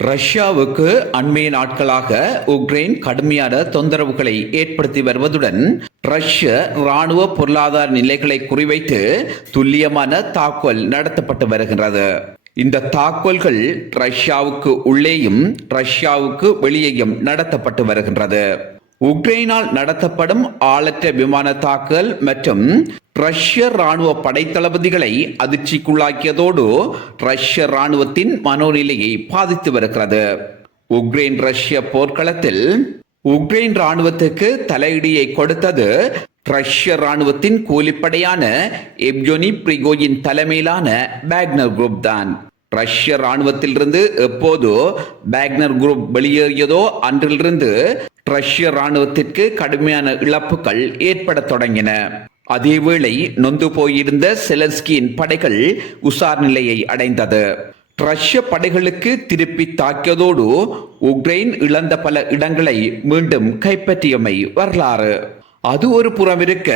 ரஷ்யாவுக்கு அண்மைய நாட்களாக உக்ரைன் கடுமையான தொந்தரவுகளை ஏற்படுத்தி வருவதுடன் ரஷ்ய இராணுவ பொருளாதார நிலைகளை குறிவைத்து துல்லியமான தாக்குதல் நடத்தப்பட்டு வருகின்றது. இந்த தாக்குதல்கள் ரஷ்யாவுக்கு உள்ளேயும் ரஷ்யாவுக்கு வெளியேயும் நடத்தப்பட்டு வருகின்றது. உக்ரைனால் நடத்தப்படும் ஆளற்ற விமான தாக்குதல் மற்றும் ரஷ்ய ராணுவ படைத்தளபதிகளை அதிர்ச்சிக்குள்ளாக்கியதோடு ரஷ்ய ராணுவத்தின் மனோநிலையை பாதித்து வருகிறது. உக்ரைன் ரஷ்ய போர்க்களத்தில் உக்ரைன் ராணுவத்துக்கு தலையீடியை கொடுத்தது ரஷ்ய ராணுவத்தின் கூலிப்படையான எவ்கெனி பிரிகோஜின் தலைமையிலான வேக்னர் குரூப் தான். ரஷ்ய ராணுவத்திலிருந்து எப்போது வேக்னர் குரூப் வெளியேறியதோ அன்றிலிருந்து ரஷ்ய ராணுவத்திற்கு கடுமையான இழப்புகள் ஏற்பட தொடங்கின. அதேவேளை நொந்து போயிருந்த செலன்ஸ்கியின் படைகள் உசார் நிலையை அடைந்தது. ரஷ்ய படைகளுக்கு திருப்பி தாக்கியதோடு உக்ரைன் இழந்த பல இடங்களை மீண்டும் கைப்பற்றியமை வரலாறு. அது ஒரு புறம் இருக்க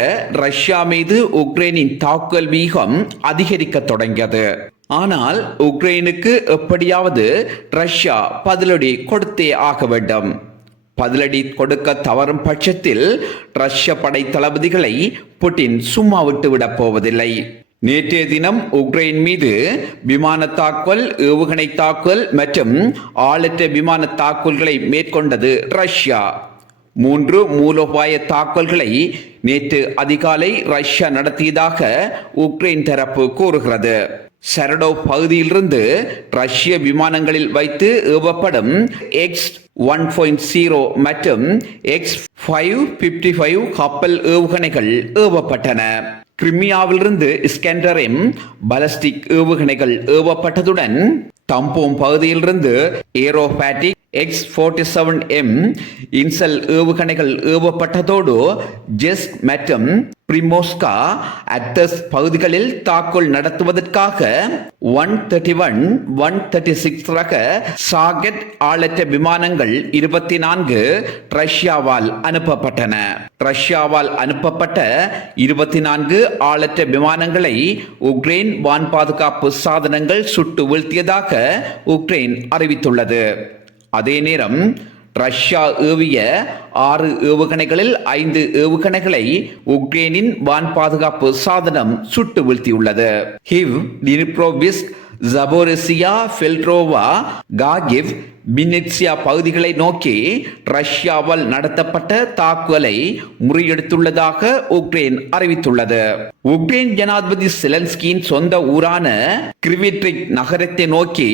ரஷ்யா மீது உக்ரைனின் தாக்குதல் வீகம் அதிகரிக்க தொடங்கியது. ஆனால் உக்ரைனுக்கு எப்படியாவது ரஷ்யா பதிலடி கொடுத்தே ஆக வேண்டும். பதிலடி கொடுக்க தவறும் பட்சத்தில் ரஷ்ய படை தளபதிகளை புட்டின் சும்மா விட்டுவிடப் போவதில்லை. நேற்றைய தினம் உக்ரைன் மீது விமான தாக்குதல், ஏவுகணை தாக்குதல் மற்றும் ஆளற்ற விமான தாக்குதல்களை மேற்கொண்டது ரஷ்யா. 3 மூலோபாய தாக்குதல்களை நேற்று அதிகாலை ரஷ்யா நடத்தியதாக உக்ரைன் தரப்பு கூறுகிறது. சரடோ பகுதியிலிருந்து ரஷ்ய விமானங்களில் வைத்து ஏவப்படும் X-1.0 மற்றும் X-555 கப்பல் ஏவுகணைகள் ஏவப்பட்டன. கிரிமியாவிலிருந்து இஸ்கண்டர்-M பாலிஸ்டிக் ஏவுகணைகள் ஏவப்பட்டதுடன் தம்போம் பகுதியிலிருந்து ஏரோபேட்டிக் X-47M இன்சல் ஏவுகணைகள் ஏவப்பட்டதோடு ஜெஸ்க் மற்றும் பிரிமோஸ்கா அக்டஸ் பகுதிகளில் தாக்குதல் நடத்துவதற்காக 131, 136 ரக சாகெட் ஆளற்ற விமானங்கள் 24 ரஷ்யாவால் அனுப்பப்பட்டன. ரஷ்யாவால் அனுப்பப்பட்ட 24 ஆளற்ற விமானங்களை உக்ரைன் வான் பாதுகாப்பு சாதனங்கள் சுட்டு வீழ்த்தியதாக உக்ரைன் அறிவித்துள்ளது. அதே நேரம் ரஷ்யா ஏவிய 6 ஏவுகணைகளில் 5 ஏவுகணைகளை உக்ரைனின் வான் பாதுகாப்பு சாதனம் சுட்டு வீழ்த்தியுள்ளது. ஹிவ், டினிப்ரோவிஸ்க், ஜபோரிசியா, ஃபெல்ட்ரோவா, காகிவ், பினிட்சியா பகுதிகளை நோக்கி ரஷ்யாவால் நடத்தப்பட்ட தாக்குதலை முறியடித்துள்ளதாக உக்ரைன் அறிவித்துள்ளது. உக்ரைன் ஜனாதிபதி செலன்ஸ்கியின் சொந்த ஊரான கிரிவிட்ரிக் நகரத்தை நோக்கி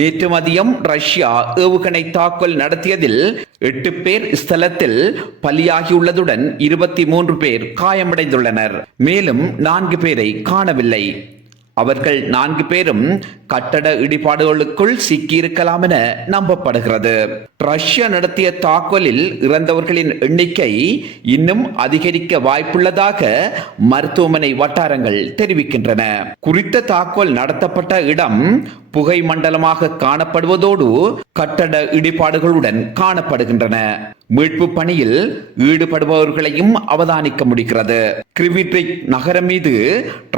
நேற்று மதியம் ரஷ்யா ஏவுகணை தாக்குதல் நடத்தியதில் 8 பேர் ஸ்தலத்தில் பலியாகியுள்ளதுடன் 23 பேர் காயமடைந்துள்ளனர். மேலும் 4 பேரை காணவில்லை. அவர்கள் 4 பேரும் கட்டட இடிபாடுகளுக்குள் சிக்கியிருக்கலாம் என நம்பப்படுகிறது. ரஷ்யா நடத்திய தாக்குதலில் இறந்தவர்களின் எண்ணிக்கை இன்னும் அதிகரிக்க வாய்ப்புள்ளதாக மருத்துவமனை வட்டாரங்கள் தெரிவிக்கின்றன. குறித்த தாக்குதல் நடத்தப்பட்ட இடம் புகை மண்டலமாக காணப்படுவதோடு கட்டட இடிபாடுகளுடன் காணப்படுகின்றன. மீட்பு பணியில் ஈடுபடுபவர்களையும் அவதானிக்க முடிகிறது. கிரிவிட்ரிக் நகரம் மீது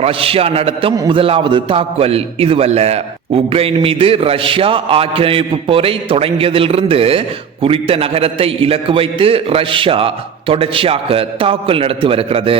ரஷ்யா நடத்தும் முதலாவது தாக்குதல் இதுவல்ல. உக்ரைன் மீது ரஷ்யா ஆக்கிரமிப்பு போரை தொடங்கியதிலிருந்து குறித்த நகரத்தை இலக்கு வைத்து ரஷ்யா தொடர்ச்சியாக தாக்குதல் நடத்தி வருகிறது.